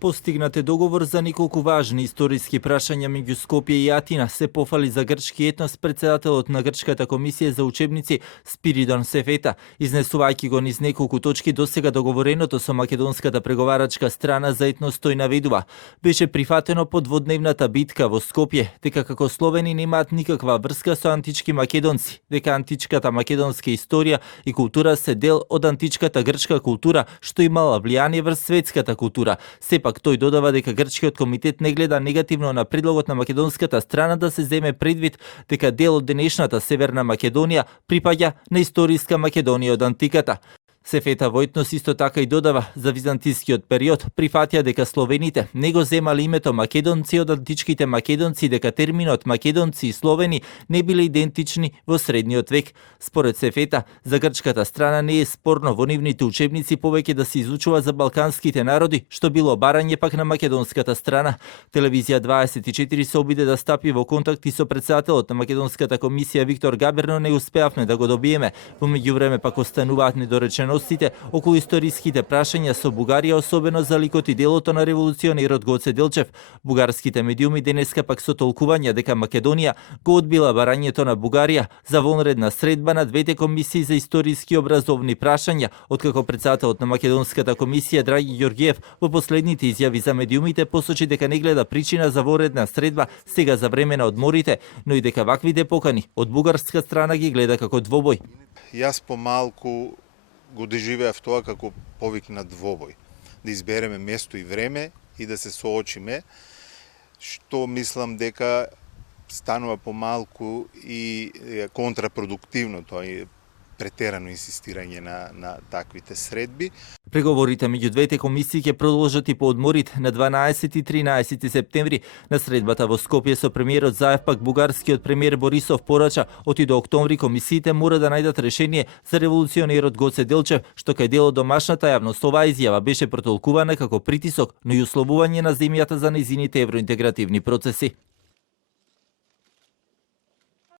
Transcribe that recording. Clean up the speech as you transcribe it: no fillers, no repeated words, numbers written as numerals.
Постигнат е договор за неколку важни историски прашања меѓу Скопје и Атина, се пофали за грчки етнос председателот на Грчката комисија за учебници Спиридон Сефета, изнесувајќи го низ неколку точки досега договореното со македонската преговарачка страна за етнос, тој наведува. Беше прифатено по дводневната битка во Скопје, дека како словени немаат никаква врска со антички македонци, дека античката македонска историја и култура се дел од античката грчка култура, што имала влијание врз светската култура. Сепак тој додава дека грчкиот комитет не гледа негативно на предлогот на македонската страна да се земе предвид дека дел од денешната Северна Македонија припаѓа на историска Македонија од антиката. Сефета во етнос исто така и додава за византискиот период прифатја дека словените не го земали името македонци од античките македонци, дека терминот македонци и словени не биле идентични во средниот век. Според Сефета, за грчката страна не е спорно во нивните учебници повеќе да се изучува за балканските народи, што било барање пак на македонската страна. Телевизија 24 се обиде да стапи во контакти со председателот на македонската комисија Виктор Габер, но не успеавме да го добиеме. Во меѓувреме пак остануваат недоречено околу историските прашања со Бугарија, особено за ликот и делото на револуционерот Гоце Делчев. Бугарските медиуми денеска пак со толкување дека Македонија го одбила барањето на Бугарија за вонредна средба на двете комисии за историски образовни прашања, откако председателот на македонската комисија Драги Ѓорѓиев во последните изјави за медиумите посочи дека не гледа причина за вонредна средба сега за време на одморите, но и дека ваквите покани од бугарска страна ги гледа како двобој. Јас помалку го доживеав тоа како повик на двобој, да избереме место и време и да се соочиме, што мислам дека станува помалку и контрапродуктивно тоа и претерано инсистирање на таквите средби. Преговорите меѓу двете комисии ќе продолжат и по одморите на 12 и 13 септември. На средбата во Скопје со премиерот Заев пак бугарскиот премиер Борисов порача од и до октомври комисиите мора да најдат решение за револуционерот Гоце Делчев, што кај дел од домашната јавност оваа изјава беше протолкувана како притисок, но и условување на земјата за нејзините евроинтегративни процеси.